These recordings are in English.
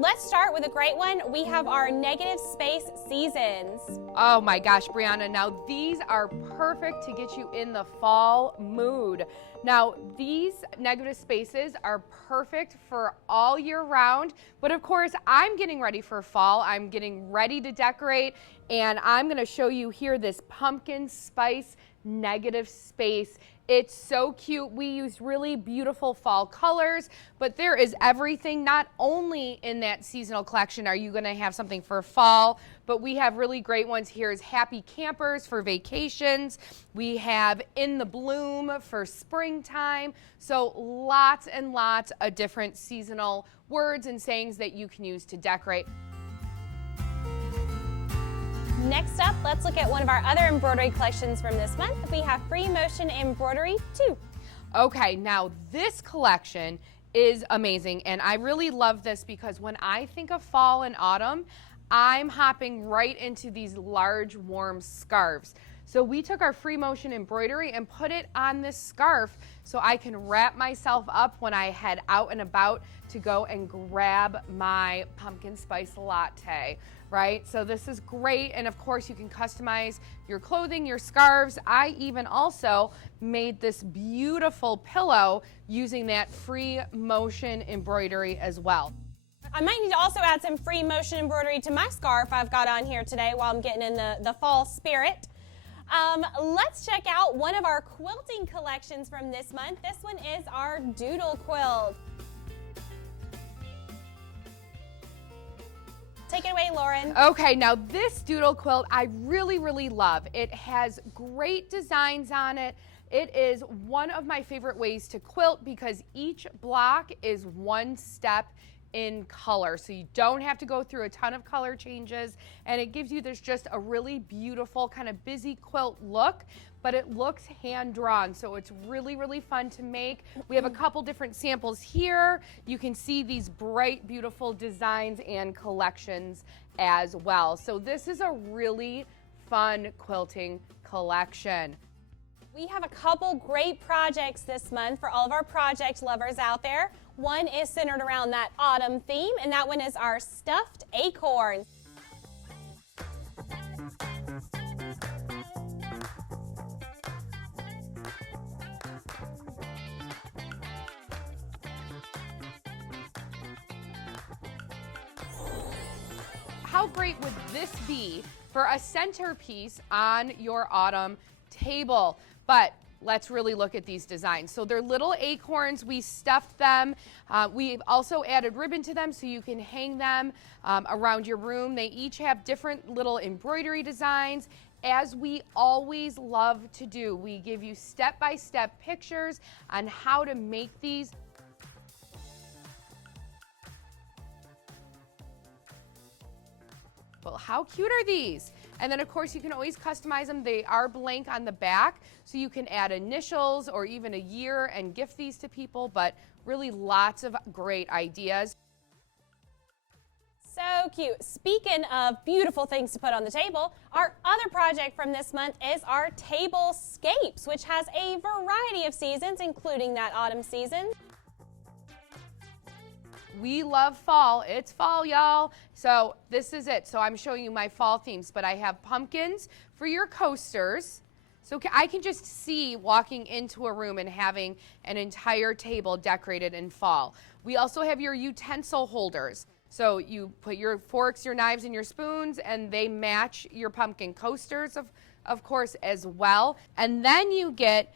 let's start with a great one. We have our negative space seasons. Oh my gosh, Brianna, now these are perfect to get you in the fall mood. Now, these negative spaces are perfect for all year round, but of course, I'm getting ready for fall. I'm getting ready to decorate, and I'm gonna show you here this pumpkin spice negative space. It's so cute. We used really beautiful fall colors, but there is everything. Not only in that seasonal collection are you going to have something for fall, but we have really great ones. Here's Happy Campers for vacations. We have In the Bloom for springtime. So lots and lots of different seasonal words and sayings that you can use to decorate. Next up, let's look at one of our other embroidery collections from this month. We have Free Motion Embroidery 2. Okay, now this collection is amazing, and I really love this because when I think of fall and autumn, I'm hopping right into these large warm scarves. So we took our Free Motion Embroidery and put it on this scarf so I can wrap myself up when I head out and about to go and grab my pumpkin spice latte, right? So this is great, and of course you can customize your clothing, your scarves. I even also made this beautiful pillow using that Free Motion Embroidery as well. I might need to also add some Free Motion Embroidery to my scarf I've got on here today while I'm getting in the fall spirit. Let's check out one of our quilting collections from this month. This one is our Doodle Quilt. Take it away, Lauren. Okay, now this Doodle Quilt I really, really love. It has great designs on it. It is one of my favorite ways to quilt because each block is one step in color, so you don't have to go through a ton of color changes, and it gives you this just a really beautiful kind of busy quilt look, but it looks hand-drawn, so it's really, really fun to make. We have a couple different samples here. You can see these bright, beautiful designs and collections as well. So this is a really fun quilting collection. We have a couple great projects this month for all of our project lovers out there. One is centered around that autumn theme, and that one is our stuffed acorns. How great would this be for a centerpiece on your autumn table? But let's really look at these designs. So they're little acorns. We stuffed them. We've also added ribbon to them so you can hang them around your room. They each have different little embroidery designs. As we always love to do, we give you step-by-step pictures on how to make these. Well, how cute are these? And then of course you can always customize them. They are blank on the back, so you can add initials or even a year and gift these to people, but really lots of great ideas. So cute. Speaking of beautiful things to put on the table, our other project from this month is our Tablescapes, which has a variety of seasons, including that autumn season. We love fall. It's fall, y'all. So this is it. So I'm showing you my fall themes, but I have pumpkins for your coasters. So I can just see walking into a room and having an entire table decorated in fall. We also have your utensil holders. So you put your forks, your knives, and your spoons, and they match your pumpkin coasters, of course, as well. And then you get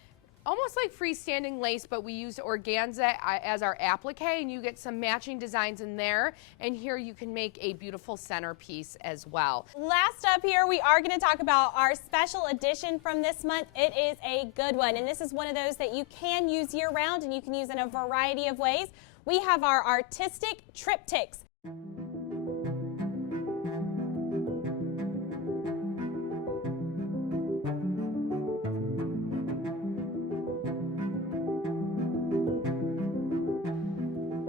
almost like freestanding lace, but we used organza as our applique, and you get some matching designs in there. And here you can make a beautiful centerpiece as well. Last up here, we are going to talk about our special edition from this month. It is a good one, and this is one of those that you can use year-round, and you can use in a variety of ways. We have our artistic triptychs.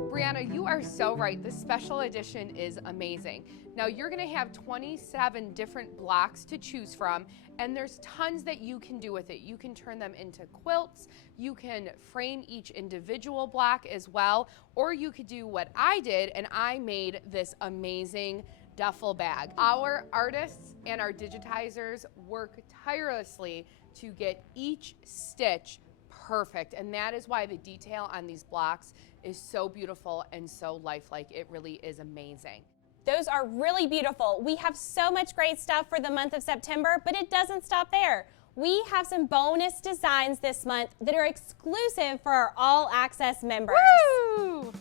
Brianna, you are are so right. The special edition is amazing. Now you're gonna have 27 different blocks to choose from, and there's tons that you can do with it. You can turn them into quilts, you can frame each individual block as well, or you could do what I did, and I made this amazing duffel bag. Our artists and our digitizers work tirelessly to get each stitch perfect, and that is why the detail on these blocks is so beautiful and so lifelike. It really is amazing. Those are really beautiful. We have so much great stuff for the month of September, but it doesn't stop there. We have some bonus designs this month that are exclusive for our All Access members. Woo!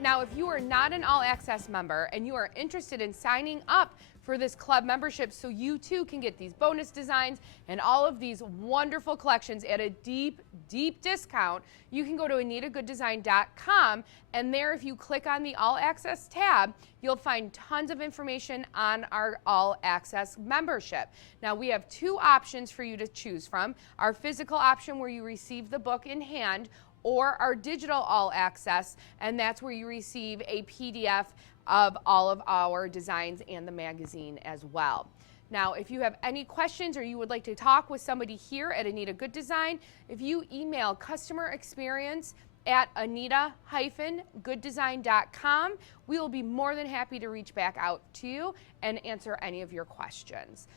Now, if you are not an All Access member and you are interested in signing up for this club membership so you too can get these bonus designs and all of these wonderful collections at a deep, deep discount, you can go to AnitaGooddesign.com, and there, if you click on the All Access tab, you'll find tons of information on our All Access membership. Now, we have two options for you to choose from: our physical option, where you receive the book in hand, or our digital All Access, and that's where you receive a PDF of all of our designs and the magazine as well. Now, if you have any questions or you would like to talk with somebody here at Anita Goodesign, if you email customer experience at anita-gooddesign.com, we will be more than happy to reach back out to you and answer any of your questions.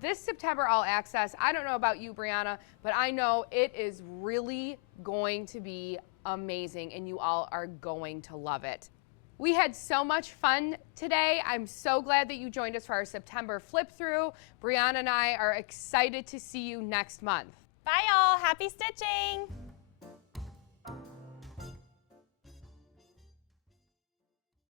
This September All Access, I don't know about you, Brianna, but I know it is really going to be amazing, and you all are going to love it. We had so much fun today. I'm so glad that you joined us for our September flip through. Brianna and I are excited to see you next month. Bye, y'all. Happy stitching.